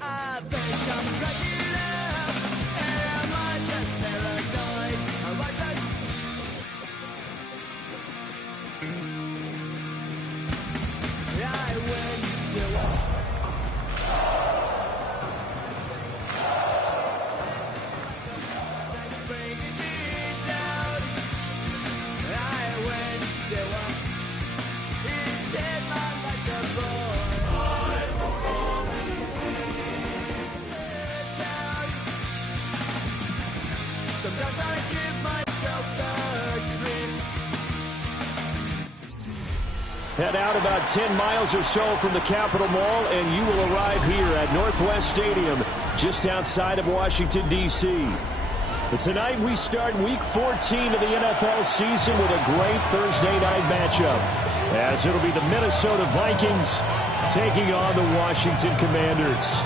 I think I'm cracking up, and am I just paranoid? Am I just... I went to bringing me down. I went to he said my life's a bore. I only see town. Sometimes I give myself the creeps. Head out about 10 miles or so from the Capitol Mall, and you will arrive here at Northwest Stadium, just outside of Washington, D.C. But tonight we start Week 14 of the NFL season with a great Thursday night matchup, as it'll be the Minnesota Vikings taking on the Washington Commanders.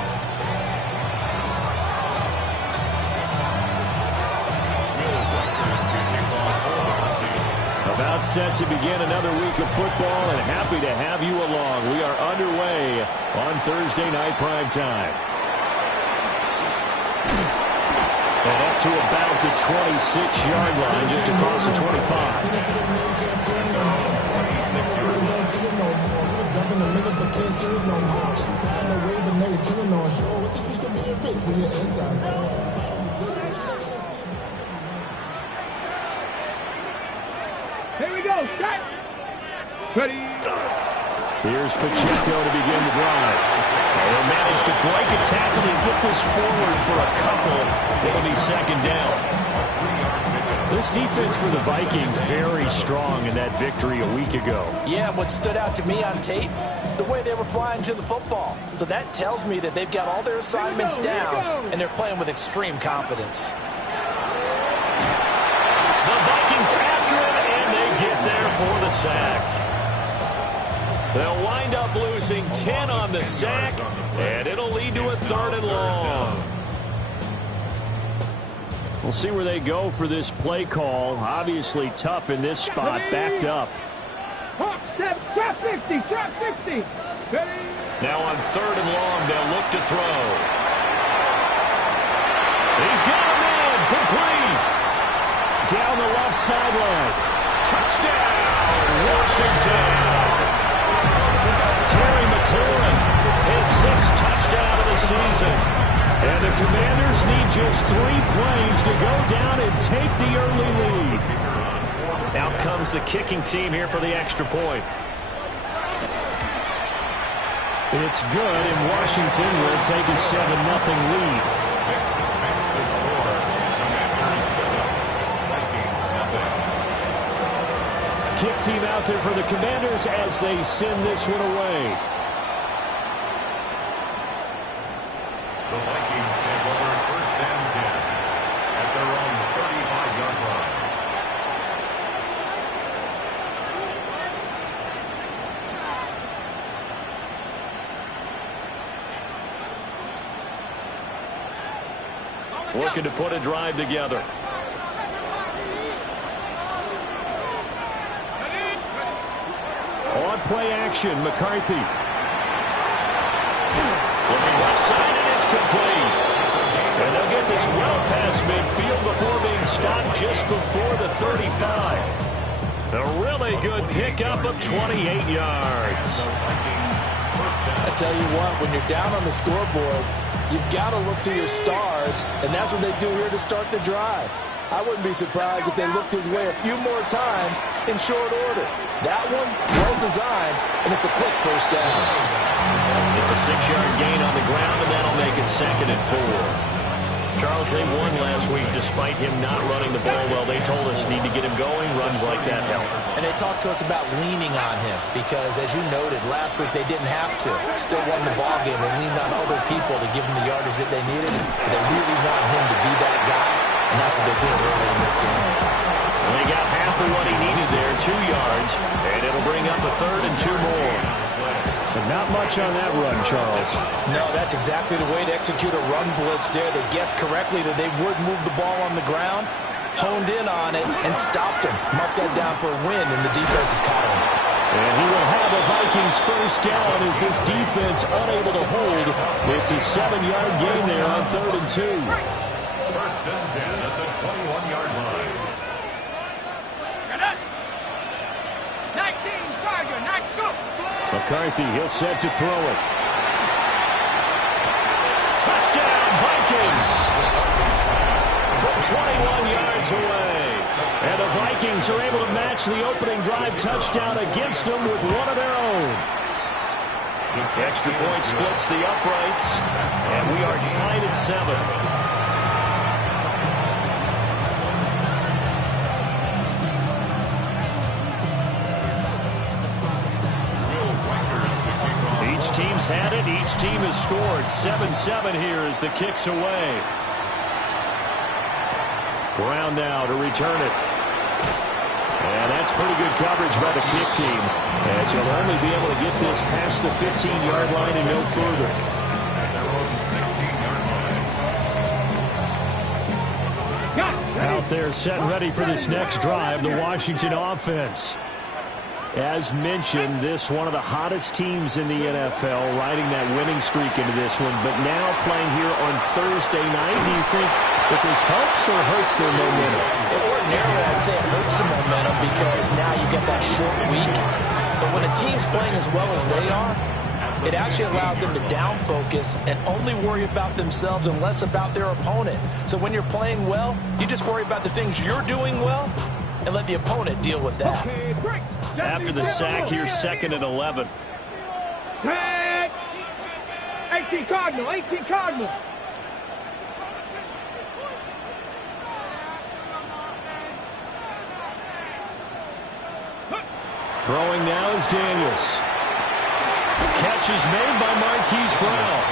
About set to begin another week of football, and happy to have you along. We are underway on Thursday night primetime. And up to about the 26-yard line, just across the 25. Here we go, set. Ready. Here's Pacheco to begin the drive. They'll manage to break a tackle and get this forward for a couple. It'll be second down. This defense for the Vikings very strong in that victory a week ago. Yeah, what stood out to me on tape, the way they were flying to the football. So that tells me that they've got all their assignments down, and they're playing with extreme confidence. The Vikings after him, and they get there for the sack. They'll wind up losing 10 on the sack, and it'll lead to a 3rd and long. We'll see where they go for this play call. Obviously tough in this spot, backed up. Trap 50, trap 50. Ready. Now on 3rd and long, they'll look to throw. He's got him in, complete. Down the left sideline. Touchdown, Washington. Terry McLaurin, his 6th touchdown of the season. And the Commanders need just 3 plays to go down and take the early lead. Out comes the kicking team here for the extra point. It's good, and Washington will take a 7-0 lead. Kick team out there for the Commanders as they send this one away. The Vikings take over 1st and 10 at their own 35-yard line. Looking to put a drive together. On play action, McCarthy. Looking left side, and it's complete. And they'll get this well past midfield before being stopped just before the 35. A really good pickup of 28 yards. I tell you what, when you're down on the scoreboard, you've got to look to your stars, and that's what they do here to start the drive. I wouldn't be surprised if they looked his way a few more times in short order. That one, well designed, and it's a quick 1st down. It's a 6-yard gain on the ground, and that'll make it 2nd and 4. Charles, they won last week despite him not running the ball well. They told us need to get him going. Runs like that help. And they talked to us about leaning on him because, as you noted, last week they didn't have to. Still won the ball game. They leaned on other people to give them the yardage that they needed. But they really want him to be that guy, and that's what they're doing early in this game. And they got half of what he needed there, 2 yards, and it'll bring up a 3rd and 2 more. But not much on that run, Charles. No, that's exactly the way to execute a run blitz there. They guessed correctly that they would move the ball on the ground, honed in on it, and stopped him. Marked that down for a win in the defense's column. And he will have a Vikings 1st down as this defense unable to hold It's a 7-yard gain there on 3rd and 2. First and 10 at the 21-yard line. 19, Tiger, 9, go! McCarthy, he'll set to throw it. Touchdown, Vikings! From 21 yards away. And the Vikings are able to match the opening drive touchdown against them with one of their own. Extra point splits the uprights, and we are tied at 7. Each team's had it. Each team has scored. 7-7 here as the kick's away. Brown now to return it. And that's pretty good coverage by the kick team, as he'll only be able to get this past the 15-yard line and no further. Out there set and ready for this next drive, the Washington offense. As mentioned, this one of the hottest teams in the NFL, riding that winning streak into this one, but now playing here on Thursday night. Do you think that this helps or hurts their momentum? Ordinarily, I'd say it hurts the momentum because now you get that short week. But when a team's playing as well as they are, it actually allows them to down focus and only worry about themselves and less about their opponent. So when you're playing well, you just worry about the things you're doing well and let the opponent deal with that. After the sack, here's 2nd and 11. 18 Cardinal, 18 Cardinal. Throwing now is Daniels. Catch is made by Marquise Brown.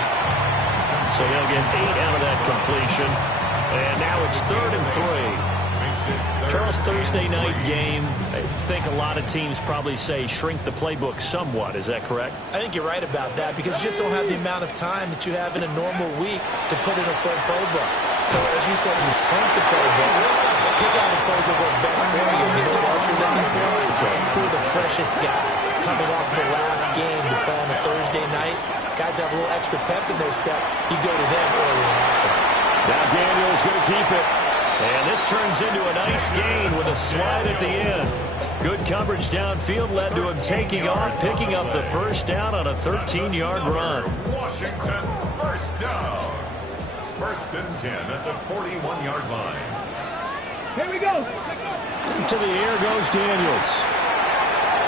So he'll get 8 out of that completion. And now it's 3rd and 3. Charles, Thursday night game, I think a lot of teams probably say shrink the playbook somewhat. Is that correct? I think you're right about that because you just don't have the amount of time that you have in a normal week to put in a full playbook. So as you said, you shrink the playbook, pick out the plays that work best for you. You know what else you're looking for? Who are the freshest guys coming off the last game to play on a Thursday night? Guys have a little extra pep in their step. You go to them early and often. Now Daniels going to keep it. And this turns into a nice gain with a slide at the end. Good coverage downfield led to him taking off, picking up the first down on a 13-yard run. Washington, first down. First and 10 at the 41-yard line. Here we go. To the air goes Daniels.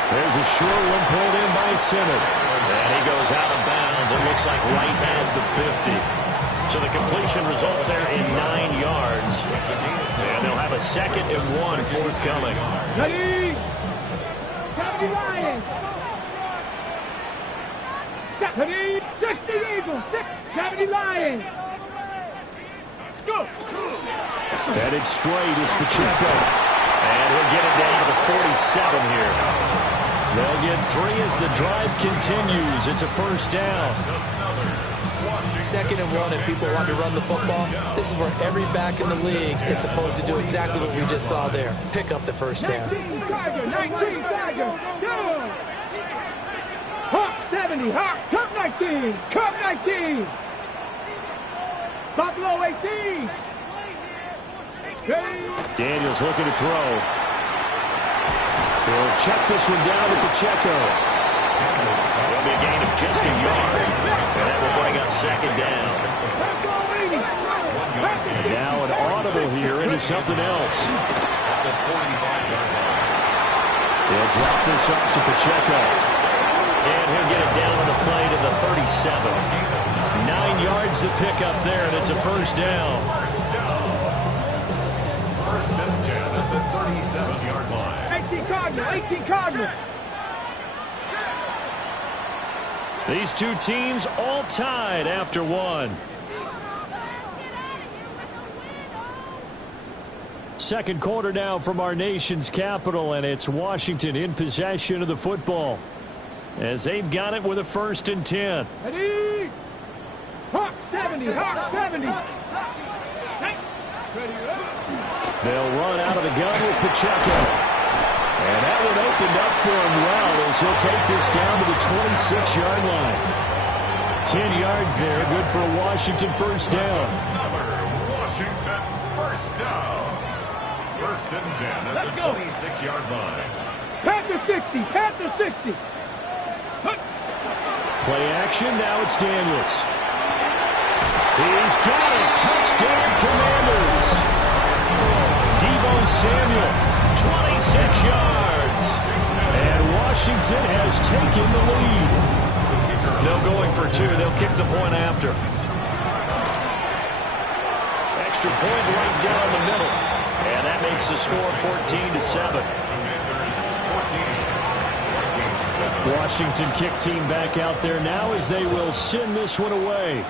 There's a short one pulled in by Simmons. And he goes out of bounds. It looks like right at the 50. So the completion results there in 9 yards. And they'll have a 2nd and 1 forthcoming. Ready? 70 Lions. Ready? 60 Eagles. 70 Lions. Let's go. Headed straight is Pacheco. And he'll get it down to the 47 here. They'll get 3 as the drive continues. It's a first down. 2nd and 1, if people want to run the football, this is where every back in the league is supposed to do exactly what we just saw there. Pick up the first down. 19 Tiger, 19 Tiger. Go. Hawk 70, Hawk, Cup 19, Cup 19. Buffalo 18. Daniels looking to throw. He'll check this one down to Pacheco. There'll be a gain of just a yard. And that will bring up 2nd down. And now an audible here into something else. They'll drop this off to Pacheco. And he'll get it down on the play to the 37. 9 yards to pick up there, and it's a first down. First and 10 at the 37-yard line. 18 Cardinal, 18 Cardinal. These two teams all tied after one. Second quarter now from our nation's capital, and it's Washington in possession of the football as they've got it with a 1st and 10. Ready? Hawk 70, Hawk 70. They'll run out of the gun with Pacheco. And that one opened up for him well as he'll take this down to the 26-yard line. 10 yards there. Good for a Washington first down. Another Washington first down. First and 10 at Let's the go. 26-yard line. Panther 60. Panther 60. Play action. Now it's Daniels. He's got it. Touchdown, Commanders. Deebo Samuel, 26 yards. And Washington has taken the lead. No going for two. They'll kick the point after. Extra point right down the middle. And that makes the score 14-7. Commanders 14, Vikings 7. Washington kick team back out there now as they will send this one away.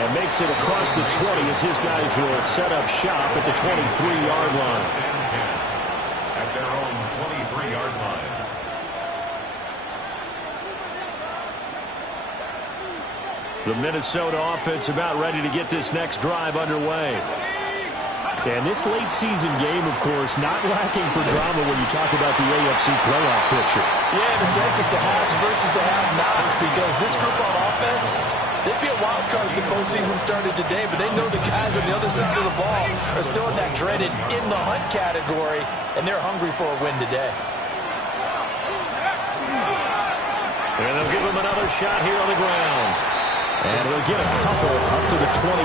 And makes it across the 20 as his guys will set up shop at the 23-yard line. First and 10 at their own 23-yard line. The Minnesota offense about ready to get this next drive underway. And this late season game, of course, not lacking for drama when you talk about the AFC playoff picture. Yeah, in a sense, it's the haves versus the have-nots because this group on offense, they'd be a wild card if the postseason started today, but they know the guys on the other side of the ball are still in that dreaded in-the-hunt category, and they're hungry for a win today. And they'll give him another shot here on the ground. And we'll get a couple up to the 29.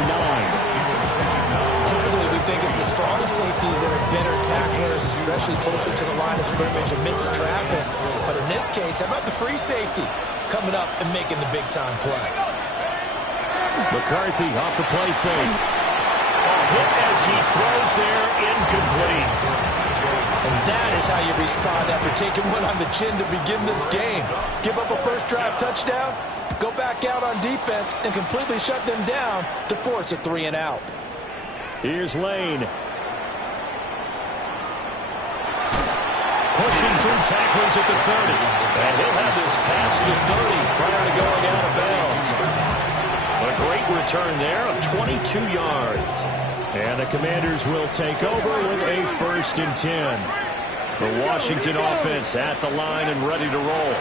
Typically, we think it's the strong safeties that are better tacklers, especially closer to the line of scrimmage amidst traffic. But in this case, how about the free safety coming up and making the big-time play? McCarthy off the play fake. Hit as he throws there, incomplete. And that is how you respond after taking one on the chin to begin this game. Give up a first drive touchdown, go back out on defense, and completely shut them down to force a 3-and-out. Here's Lane. Pushing through tacklers at the 30. And he'll have this past the 30 prior to going out of bounds. A great return there of 22 yards. And the Commanders will take over with a first and 10. The Washington offense at the line and ready to roll.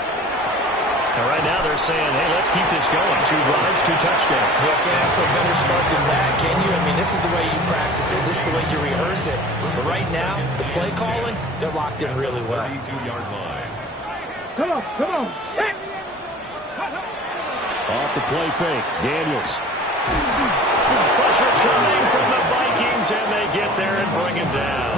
And right now they're saying, hey, let's keep this going. 2 drives, 2 touchdowns. Yeah, can't ask for a better start than that, can you? I mean, this is the way you practice it. This is the way you rehearse it. But right now, the play calling, they're locked in really well. 32-yard line. Come on, come on. Hit. Off the play fake, Daniels. Pressure coming from the Vikings, and they get there and bring him down.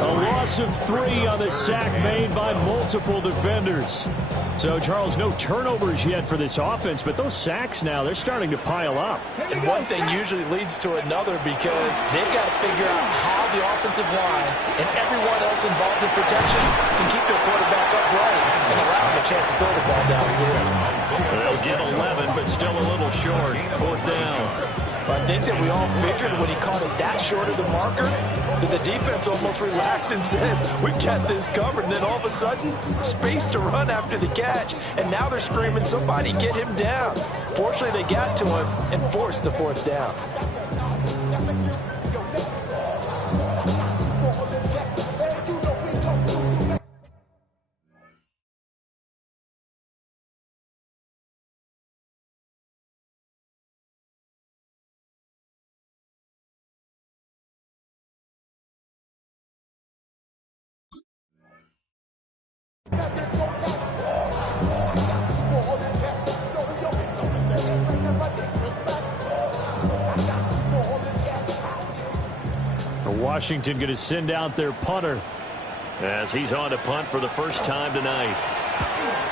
A loss of 3 on the sack made by multiple defenders. So, Charles, no turnovers yet for this offense, but those sacks now, they're starting to pile up. And one thing usually leads to another because they've got to figure out how the offensive line and everyone else involved in protection can keep their quarterback upright and allow him a chance to throw the ball downfield. They'll get 11, but still a little short. 4th down. I think that we all figured when he caught it that short of the marker that the defense almost relaxed and said, we got this covered. And then all of a sudden, space to run after the catch. And now they're screaming, somebody get him down. Fortunately, they got to him and forced the 4th down. Washington going to send out their punter as he's on to punt for the first time tonight.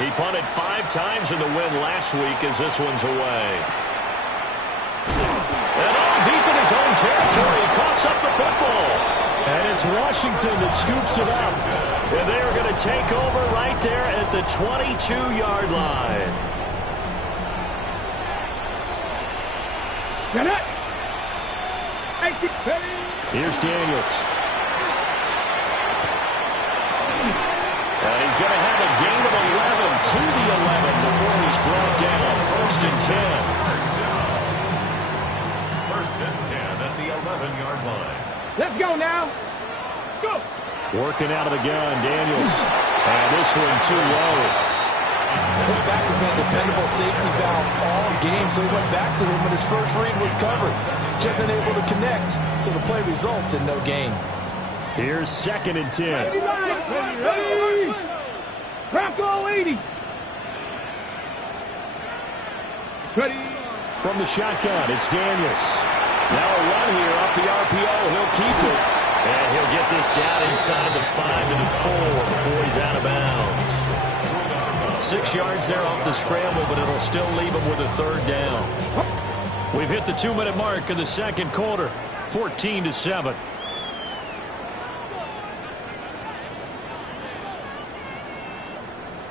He punted 5 times in the win last week as this one's away. And all deep in his own territory, he coughs up the football. And it's Washington that scoops it up. And they are going to take over right there at the 22-yard line. Get it. Here's Daniels. And he's going to have a gain of 11 to the 11 before he's brought down. 1st and 10. 1st and 10 at the 11-yard line. Let's go now. Let's go. Working out of the gun, Daniels. And this one too low. His back has been a defendable safety valve all game, so he went back to him when his first read was covered. Just unable to connect, so the play results in no gain. Here's 2nd and 10. Ready. Bronco 80. Ready. From the shotgun, it's Daniels. Now a run here off the RPO. He'll keep it. And he'll get this down inside the 5 and 4 before he's out of bounds. 6 yards there off the scramble, but it'll still leave him with a 3rd down. We've hit the 2-minute mark in the 2nd quarter. 14-7.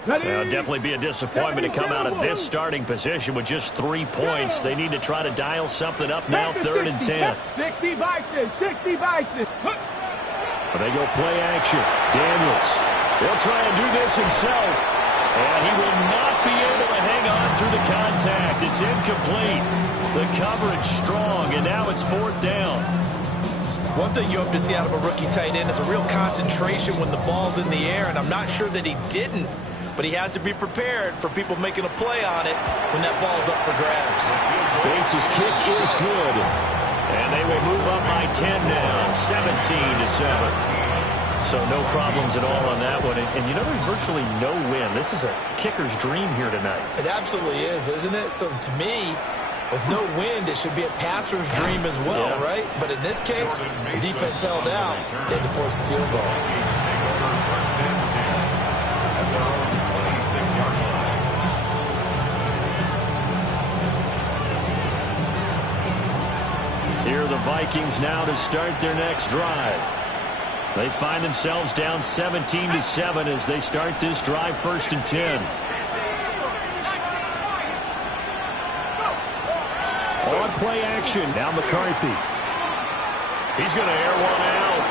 Well, definitely be a disappointment to come out of this starting position with just 3 points. They need to try to dial something up now, 3rd and 10. 60 vices, 60 vices. But they go play action. Daniels, he'll try and do this himself. And he will not be able to hang on through the contact. It's incomplete. The coverage strong, and now it's 4th down. One thing you hope to see out of a rookie tight end is a real concentration when the ball's in the air, and I'm not sure that he didn't. But he has to be prepared for people making a play on it when that ball's up for grabs. Bates' kick is good. And they will move up by 10 now, 17-7. So no problems at all on that one. And you know, there's virtually no wind. This is a kicker's dream here tonight. It absolutely is, isn't it? So to me, with no wind, it should be a passer's dream as well, right? But in this case, the defense held out. They had to force the field goal. Here are the Vikings now to start their next drive. They find themselves down 17-7 as they start this drive, 1st and 10. On play action, now McCarthy. He's going to air one out.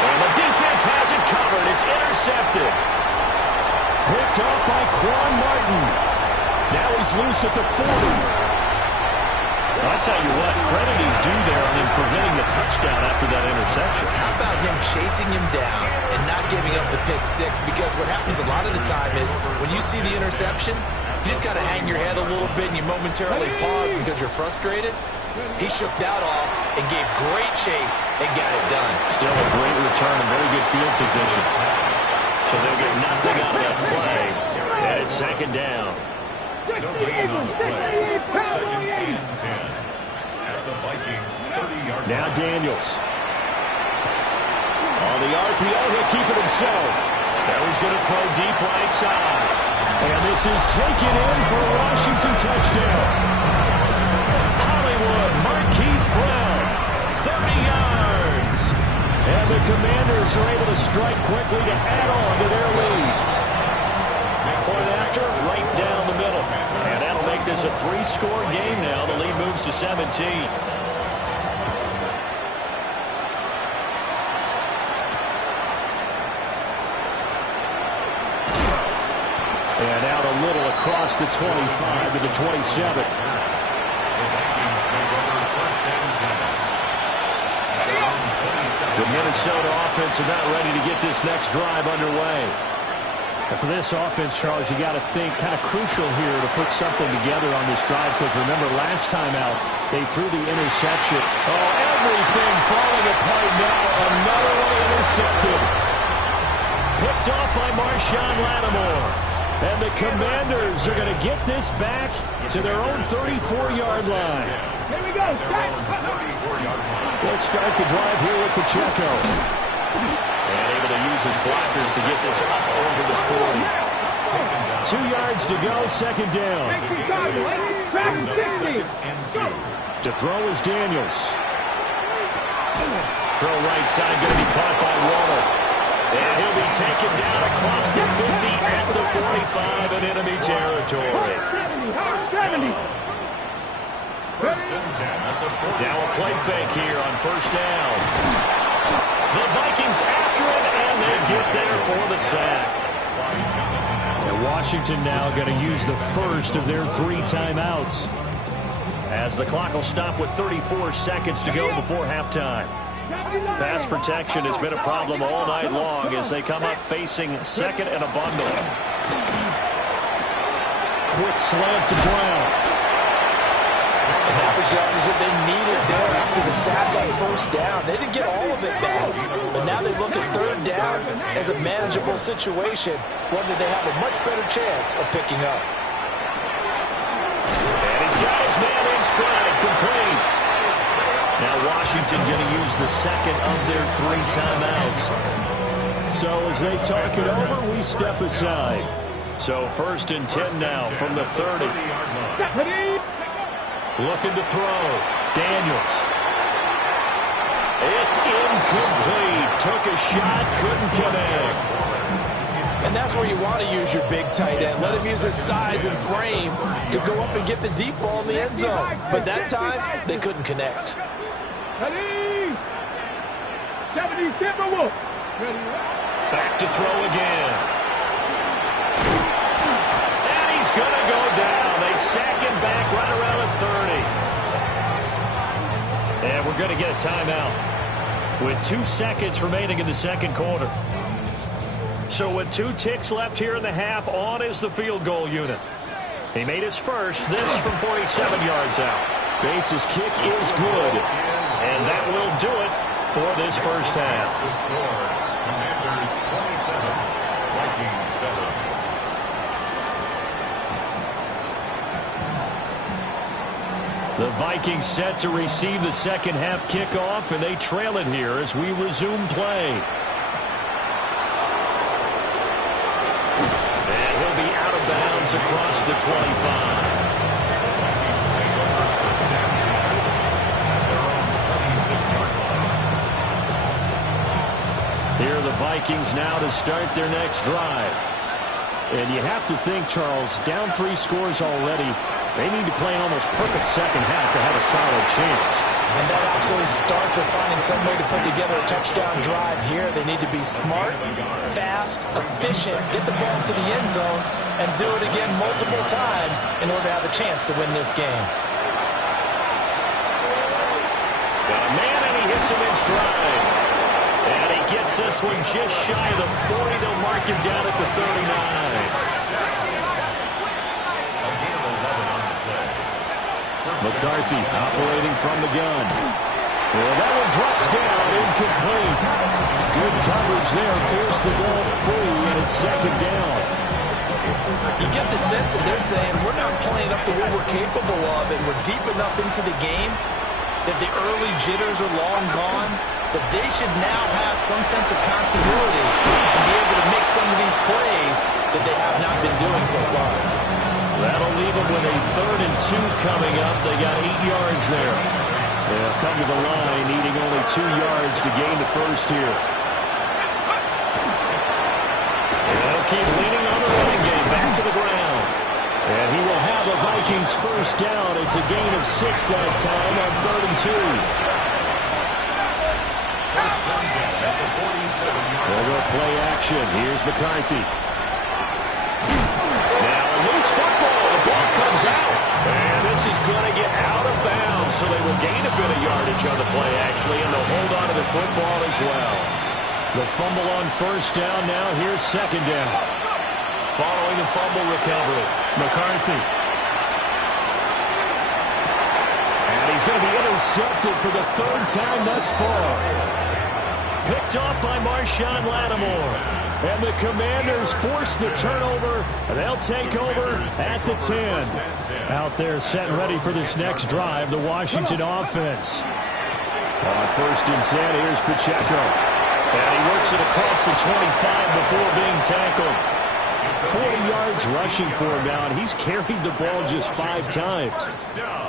And the defense has it covered. It's intercepted. Picked off by Quan Martin. Now he's loose at the 40. I'll tell you what, credit is due there on him preventing the touchdown after that interception. How about him chasing him down and not giving up the pick 6? Because what happens a lot of the time is when you see the interception, you just got to hang your head a little bit and you momentarily pause because you're frustrated. He shook that off and gave great chase and got it done. Still a great return and very good field position. So they'll get nothing out of that play. And it's 2nd down. No gain on the play. 2nd and 10. At the Vikings 30-yard line. Now Daniels. On the RPO, he'll keep it himself. Now he's going to throw deep right side. And this is taken in for a Washington touchdown. Hollywood Marquise Brown, 30 yards. And the Commanders are able to strike quickly to add on to their lead. Point after, right down the middle. And that'll make this a 3-score game now. The lead moves to 17. And out a little across the 25 to the 27. The Minnesota offense are not ready to get this next drive underway. And for this offense, Charles, you got to think kind of crucial here to put something together on this drive, because remember last time out they threw the interception. Oh, everything falling apart now. Another one intercepted. Picked off by Marshawn Lattimore. And the Commanders are going to get this back to their own 34-yard line. Here we go. Let's start the drive here with Pacheco. And able to use his blockers to get this up over the 40. 2 yards to go, 2nd down. To throw is Daniels. Throw right side, going to be caught by Waller. And he'll be taken down across the 50 at the 45 in enemy territory. 70. Now a play fake here on 1st down. The Vikings after it, and they get there for the sack. And Washington now going to use the first of their 3 timeouts, as the clock will stop with 34 seconds to go before halftime. Pass protection has been a problem all night long as they come up facing second and a bundle. Quick slant to Brown. And that was yardage that they needed there after the sack on first down. They didn't get all of it back, but now they look at third down as a manageable situation, one that they have a much better chance of picking up. And he's got his man in stride, complete. Now Washington going to use the second of their 3 timeouts. So as they talk it over, we step aside. So 1st and 10 now from the 30. Looking to throw. Daniels. It's incomplete. Took a shot, couldn't connect. And that's where you want to use your big tight end. Let him use his size and frame to go up and get the deep ball in the end zone. But that time, they couldn't connect. Ready. 70 Timberwolves. Ready. Back to throw again. And he's going to go down. They sack him back right around the 30. And we're going to get a timeout with 2 seconds remaining in the second quarter. So with 2 ticks left here in the half, on is the field goal unit. He made his first, this from 47 yards out. Bates' kick is good. And that will do it for this first half. The score, Commanders 27, Vikings 7. The Vikings set to receive the second half kickoff, and they trail it here as we resume play. And he'll be out of bounds across the 25. Here are the Vikings now to start their next drive. And you have to think, Charles, down 3 scores already. They need to play an almost perfect second half to have a solid chance. And that absolutely starts with finding some way to put together a touchdown drive here. They need to be smart, fast, efficient, get the ball to the end zone, and do it again multiple times in order to have a chance to win this game. Got a man, and he hits him in stride. And he gets this one just shy of the 40. They'll mark him down at the 39. McCarthy operating from the gun. Well, that one drops down, incomplete. Good coverage there, forced the ball free, and it's second down. You get the sense that they're saying we're not playing up to what we're capable of, and we're deep enough into the game that the early jitters are long gone, that they should now have some sense of continuity and be able to make some of these plays that they have not been doing so far. That'll leave them with a 3rd and 2 coming up. They got 8 yards there. They'll come to the line, needing only 2 yards to gain the first here. And they'll keep leaning on the running game, back to the ground. And he will have the Vikings first down. It's a gain of 6 that time on 3rd and 2. They'll go play action. Here's McCarthy. Now a loose football. The ball comes out. And this is going to get out of bounds. So they will gain a bit of yardage on the play, actually, and they'll hold on to the football as well. The fumble on first down now. Here's second down. Following the fumble recovery, McCarthy. And he's going to be intercepted for the 3rd time thus far. Picked off by Marshawn Lattimore. And the Commanders force the turnover, and they'll take over at the 10. Out there set and ready for this next drive, the Washington offense. On 1st and 10, here's Pacheco. And he works it across the 25 before being tackled. 40 yards rushing for him now, and he's carried the ball just 5 times.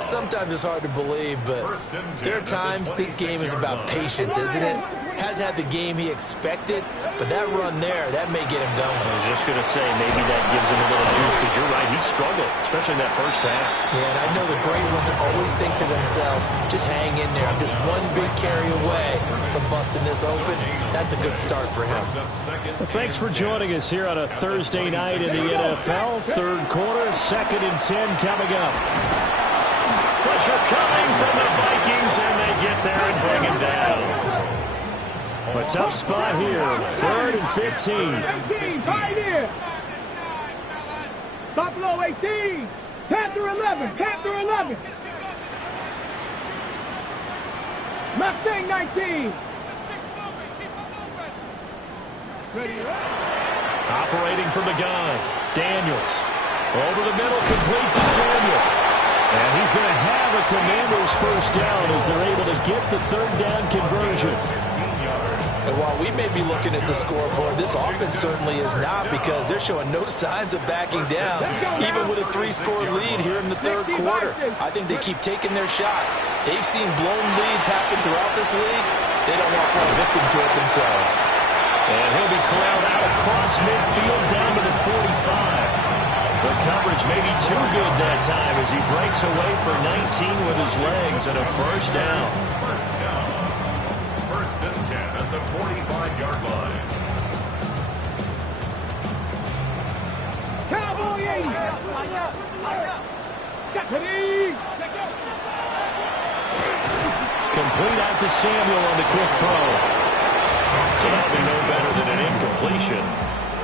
Sometimes it's hard to believe, but there are times this game is about patience, isn't it? Has had the game he expected, but that run there, that may get him going. I was just going to say, maybe that gives him a little juice, because you're right, he struggled, especially in that first half. Yeah, and I know the great ones always think to themselves, just hang in there. I'm just one big carry away from busting this open. That's a good start for him. Well, thanks for joining us here on a Thursday night in the NFL. 3rd quarter, 2nd and 10 coming up. Pressure coming from the Vikings, and they get there and bring him down. A tough spot here. 3rd and 15. 18, right here. Buffalo 18. Panther 11. Panther 11. Mustang 19. Ready. Operating from the gun. Daniels. Over the middle, complete to Samuel. And he's going to have a Commanders first down as they're able to get the 3rd down conversion. And while we may be looking at the scoreboard, this offense certainly is not, because they're showing no signs of backing down, even with a 3-score lead here in the 3rd quarter. I think they keep taking their shots. They've seen blown leads happen throughout this league. They don't want to fall victim to it themselves. And he'll be corralled out across midfield down to the 45. The coverage may be too good that time as he breaks away for 19 with his legs and a first down. First down. 1st and 10 at the 45-yard line. Cowboy 80. Got it. Complete out to Samuel on the quick throw. So that'll be no better than an incompletion.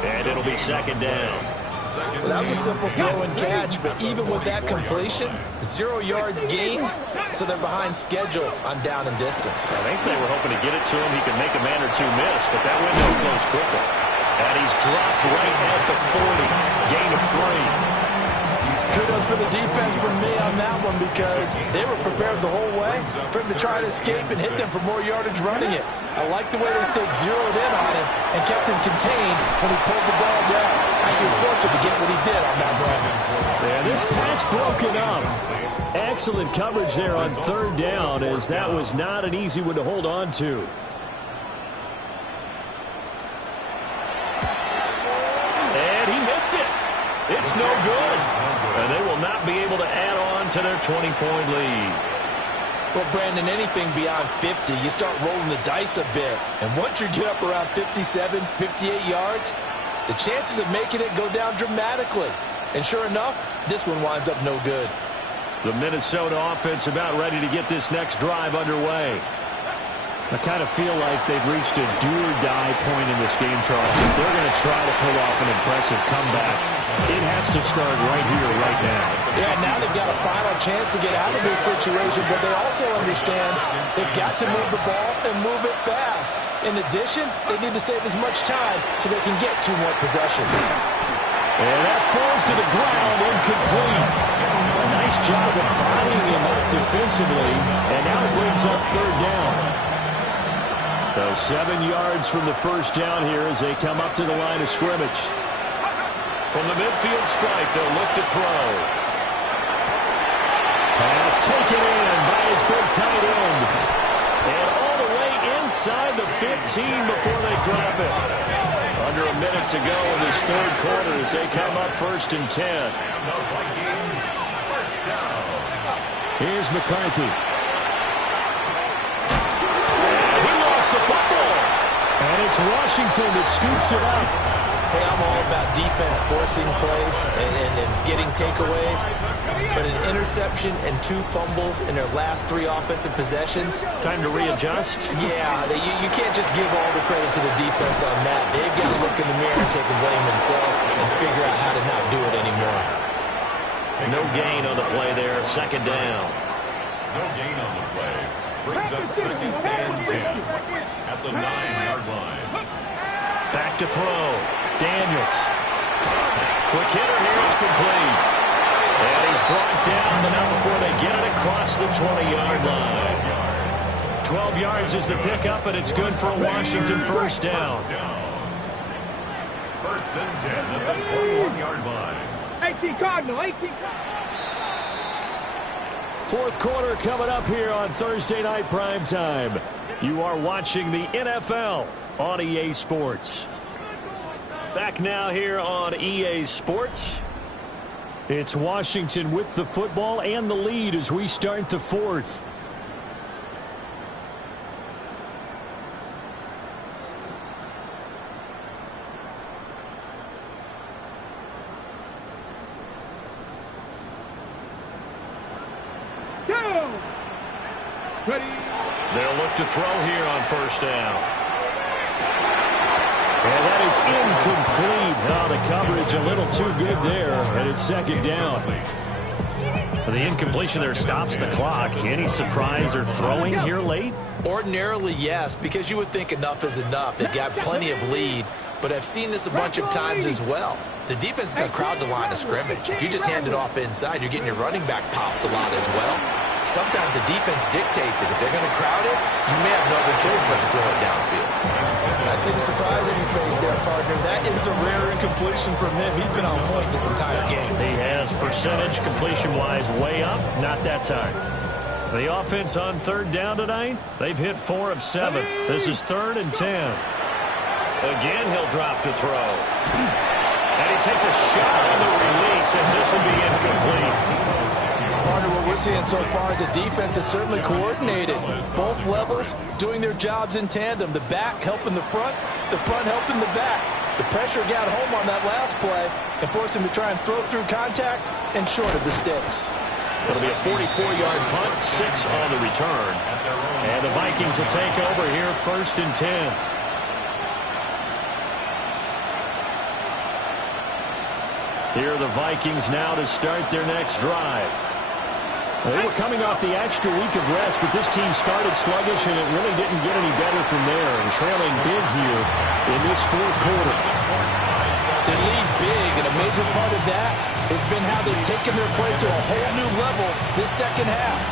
And it'll be 2nd down. Well, that was a simple throw and catch, but even with that completion, 0 yards gained, so they're behind schedule on down and distance. I think they were hoping to get it to him. He could make a man or two miss, but that window closed quickly. And he's dropped right at the 40. Gain of 3. Kudos for the defense from me on that one, because they were prepared the whole way for him to try to escape and hit them for more yardage running it. I like the way they stayed zeroed in on him and kept him contained when he pulled the ball down. I think he was fortunate to get what he did on that run. Yeah, this pass broken up. Excellent coverage there on 3rd down, as that was not an easy one to hold on to. And he missed it. It's no good. And they will not be able to add on to their 20-point lead. Well, Brandon, anything beyond 50, you start rolling the dice a bit. And once you get up around 57, 58 yards, the chances of making it go down dramatically. And sure enough, this one winds up no good. The Minnesota offense about ready to get this next drive underway. I kind of feel like they've reached a do-or-die point in this game, Charles. If they're going to try to pull off an impressive comeback, it has to start right here, right now. Yeah, now they've got a final chance to get out of this situation, but they also understand they've got to move the ball and move it fast. In addition, they need to save as much time so they can get 2 more possessions. And that falls to the ground, incomplete. A nice job of bodying him up defensively, and now it brings up 3rd down. So 7 yards from the first down here as they come up to the line of scrimmage. From the midfield stripe, they'll look to throw. Pass taken in by his big tight end. And all the way inside the 15 before they drop it. Under a minute to go in this 3rd quarter as they come up 1st and 10. Here's McCarthy. He lost the football. And it's Washington that scoops it up. Hey, I'm all about defense forcing plays and getting takeaways. But an interception and 2 fumbles in their last 3 offensive possessions. Time to readjust? Yeah, you can't just give all the credit to the defense on that. They've got to look in the mirror and take the blame themselves and figure out how to not do it anymore. No gain on the play there, 2nd down. No gain on the play. Brings up 2nd and 10 at the 9-yard line. Back to throw. Daniels. Quick hitter here. It's complete. And he's brought down, but not before they get it across the 20-yard line. 12 yards is the pickup, and it's good for a Washington first down. 1st and 10 at the 21-yard line. 18 Cardinal, 18 Fourth quarter coming up here on Thursday Night Primetime. You are watching the NFL on EA Sports. Back now here on EA Sports. It's Washington with the football and the lead as we start the 4th. Ready. They'll look to throw here on first down. And that is incomplete. Oh, the coverage a little too good there, and it's second down. The incompletion there stops the clock. Any surprise they're throwing here late? Ordinarily, yes, because you would think enough is enough. They've got plenty of lead, but I've seen this a bunch of times as well. The defense is going to crowd the line of scrimmage. If you just hand it off inside, you're getting your running back popped a lot as well. Sometimes the defense dictates it. If they're going to crowd it, you may have no other choice but to throw it downfield. I see the surprise in your face there, partner. That is a rare incompletion from him. He's been on point this entire game. He has percentage completion-wise way up. Not that time. The offense on third down tonight, they've hit 4 of 7. This is 3rd and 10. Again, he'll drop to throw. And he takes a shot on the release as this will be incomplete. Partner, what we're seeing so far is the defense is certainly coordinated. Both levels doing their jobs in tandem. The back helping the front helping the back. The pressure got home on that last play and forced him to try and throw through contact and short of the sticks. It'll be a 44-yard punt, 6 on the return. And the Vikings will take over here, 1st and 10. Here are the Vikings now to start their next drive. They were coming off the extra week of rest, but this team started sluggish, and it really didn't get any better from there, and trailing big here in this 4th quarter. They lead big, and a major part of that has been how they've taken their play to a whole new level this second half.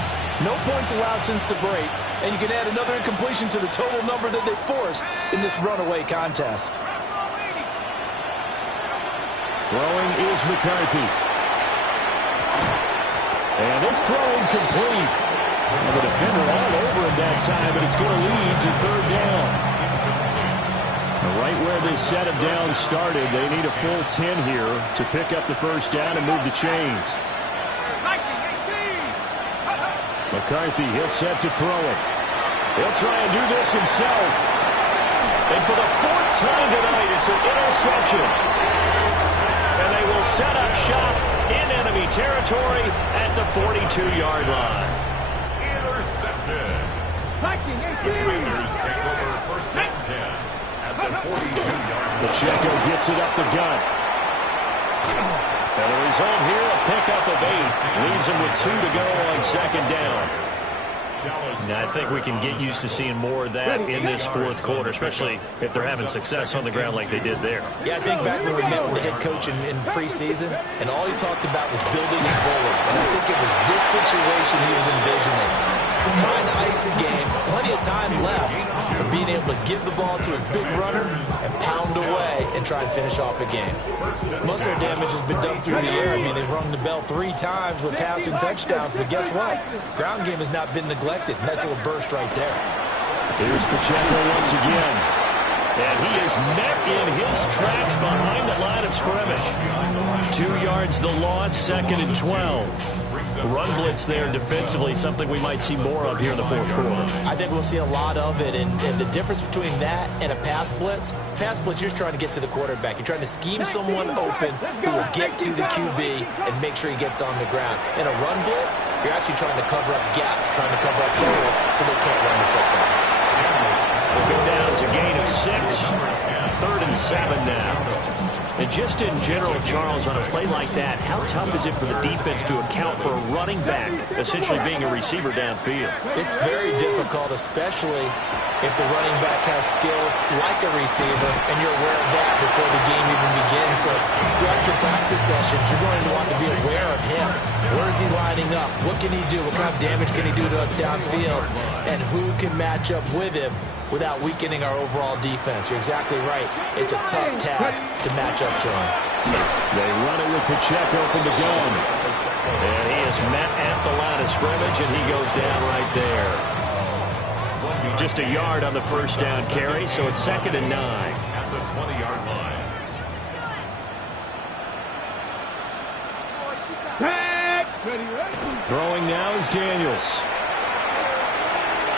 No points allowed since the break, and you can add another incompletion to the total number that they forced in this runaway contest. Throwing is McCarthy. And this throw incomplete. And the defender all over him that time, but it's going to lead to 3rd down. Right where this set of downs started, they need a full 10 here to pick up the 1st down and move the chains. McCarthy, he'll set to throw it. He'll try and do this himself. And for the 4th time tonight, it's an interception. And they will set up shop in enemy territory at the 42-yard line. Intercepted. Commanders take over 1st and 10 at the 42-yard line. Pacheco gets it up the gut. And the result here, a pickup of 8. Leaves him with 2 to go on 2nd down. Now, I think we can get used to seeing more of that in this 4th quarter, especially if they're having success on the ground like they did there. Yeah, I think back when we met with the head coach in preseason, and all he talked about was building it forward. And I think it was this situation he was envisioning. Trying to ice a game, plenty of time left, but being able to give the ball to his big runner and pound away and try and finish off a game. Most of their damage has been done through the air. I mean, they've rung the bell 3 times with passing touchdowns, but guess what? Ground game has not been neglected. Nice little burst right there. Here's Pacheco once again. And he is met in his tracks behind the line of scrimmage. 2 yards the loss, 2nd and 12. Run blitz there defensively, something we might see more of here in the 4th quarter. I think we'll see a lot of it, and the difference between that and a pass blitz, you're just trying to get to the quarterback. You're trying to scheme someone open who will get to the QB and make sure he gets on the ground. In a run blitz, you're actually trying to cover up gaps, trying to cover up holes so they can't run the football. We'll go down to a gain of 6, 3rd and 7 now. And just in general, Charles, on a play like that, how tough is it for the defense to account for a running back essentially being a receiver downfield? It's very difficult, especially if the running back has skills like a receiver, and you're aware of that before the game even begins. So throughout your practice sessions, you're going to want to be aware of him. Where is he lining up? What can he do? What kind of damage can he do to us downfield? And who can match up with him without weakening our overall defense? You're exactly right. It's a tough task to match up to him. They run it with Pacheco from the gun. And he is met at the line of scrimmage, and he goes down right there. Just a yard on the 1st down carry, so it's 2nd and 9. At the 20-yard line. Throwing now is Daniels.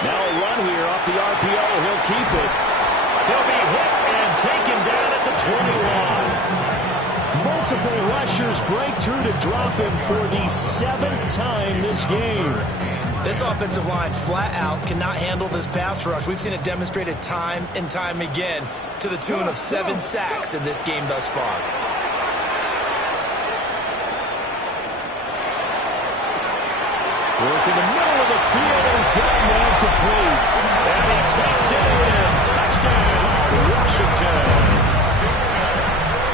Now a run here off the RPO. He'll keep it. He'll be hit and taken down at the 20 line. Multiple rushers break through to drop him for the 7th time this game. This offensive line flat out cannot handle this pass rush. We've seen it demonstrated time and time again to the tune of 7 sacks in this game thus far. Work in the middle of the field, and he's gotten that complete. And he takes it in. Touchdown, Washington.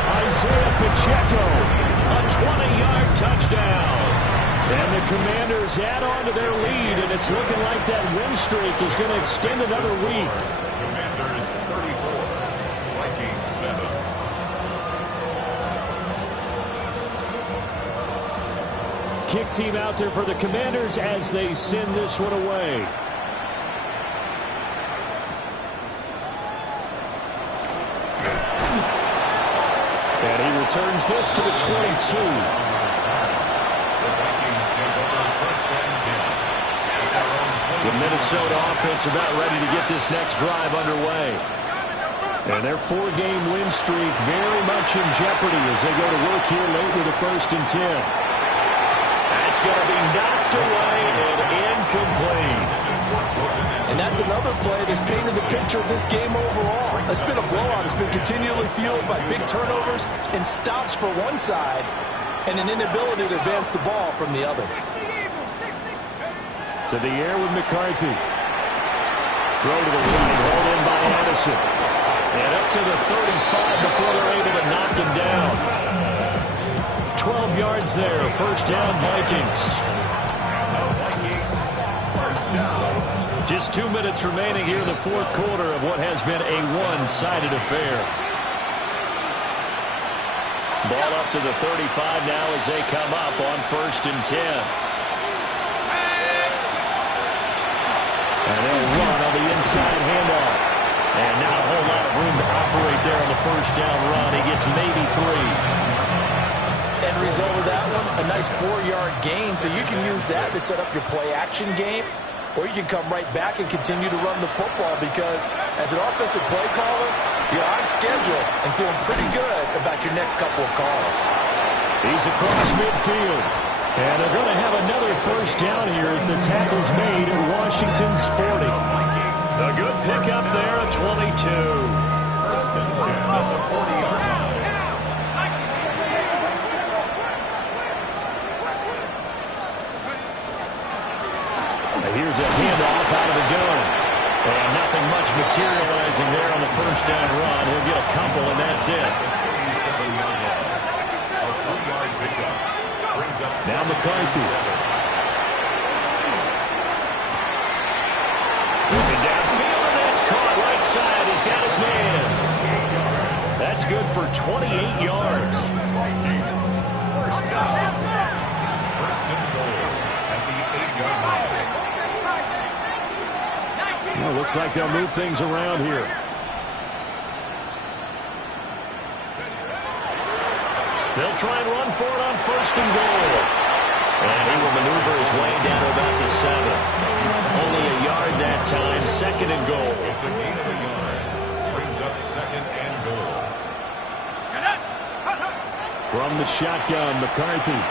Isaiah Pacheco, a 20-yard touchdown. And the Commanders add on to their lead, and it's looking like that win streak is going to extend another week. Commanders 34, Vikings 7. Kick team out there for the Commanders as they send this one away. And he returns this to the 22. The Minnesota offense about ready to get this next drive underway. And their 4-game win streak very much in jeopardy as they go to work here late with a 1st and 10. That's going to be knocked away and incomplete. And that's another play that's painted the picture of this game overall. It's been a blowout. It's been continually fueled by big turnovers and stops for one side and an inability to advance the ball from the other. To the air with McCarthy. Throw to the right, hauled in by Addison. And up to the 35 before they're able to knock him down. 12 yards there, 1st down Vikings. Just 2 minutes remaining here in the 4th quarter of what has been a one-sided affair. Ball up to the 35 now as they come up on 1st and 10. And they'll run on the inside handoff. And not a whole lot of room to operate there on the 1st down run. He gets maybe 3. End result of that one, a nice 4-yard gain. So you can use that to set up your play-action game. Or you can come right back and continue to run the football because as an offensive play caller, you're on schedule and feeling pretty good about your next couple of calls. He's across midfield. And they're going to have another 1st down here as the tackle's made at Washington's 40. A good pickup there at 22. 1st and 10 at the 40-yard line. Here's a handoff out of the gun. And nothing much materializing there on the 1st down run. He'll get a couple, and that's it. 37-yard line. A 3-yard pickup. Now McCarthy. Looking downfield, and that's caught right side. He's got his man. That's good for 28 yards. 1st down. 1st and goal at the 8-yard line. Well, looks like they'll move things around here. They'll try and run for it on 1st and goal. And he will maneuver his way down to about the 7. Only a yard that time, 2nd and goal. It's a gain of a yard. Brings up 2nd and goal. From the shotgun, McCarthy.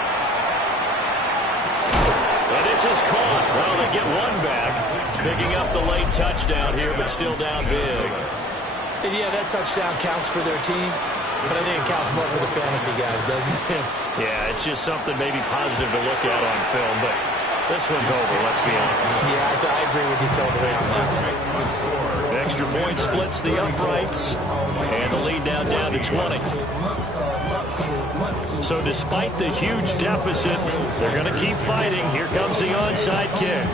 And this is caught. Well, they get one back. Picking up the late touchdown here, but still down big. And yeah, that touchdown counts for their team. But I think it counts more for the fantasy guys, doesn't it? Yeah, it's just something maybe positive to look at on film, but this one's over, let's be honest. Yeah, I agree with you totally on that. Extra point splits the uprights, and the lead down to 20. So despite the huge deficit, they're going to keep fighting. Here comes the onside kick.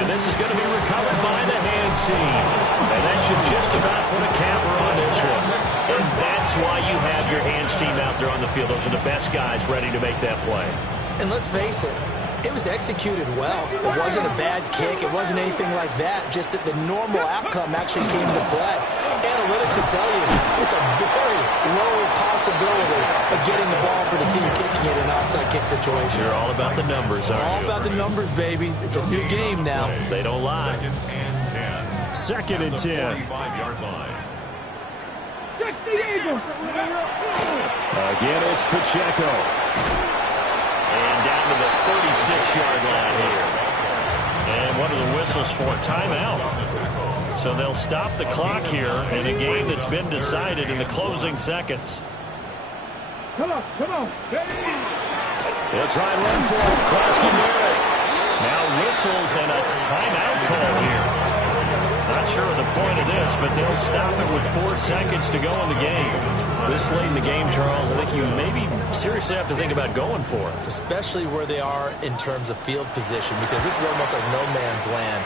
And this is going to be recovered by the hands team. And that should just about put a capper on this one. And that's why you have your hands team out there on the field. Those are the best guys ready to make that play. And let's face it, it was executed well. It wasn't a bad kick. It wasn't anything like that. Just that the normal outcome actually came to play. Analytics will tell you it's a very low possibility of getting the ball for the team kicking it in an onside kick situation. You're all about the numbers, aren't you? All about the numbers, baby. It's a new game now. They don't lie. 2nd and 10. 2nd and 10. 45-yard line. Stretch the Eagles. Again, it's Pacheco. And down to the 36-yard line here. And what are the whistles for? Timeout. So they'll stop the clock here in a game that's been decided in the closing seconds. Come on. They'll try and run for it. Krosky Barrett. Now whistles and a timeout call here. Not sure of the point of this, but they'll stop it with 4 seconds to go in the game. This late in the game, Charles, I think you maybe seriously have to think about going for it. Especially where they are in terms of field position, because this is almost like no man's land.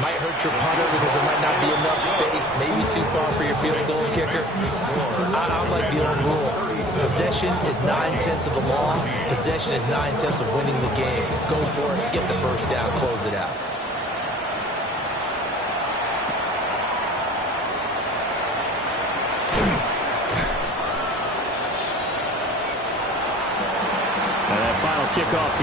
Might hurt your punter because there might not be enough space, maybe too far for your field goal kicker. I like the old rule. Possession is 9/10 of the law. Possession is 9/10 of winning the game. Go for it, get the first down, close it out. And that final kickoff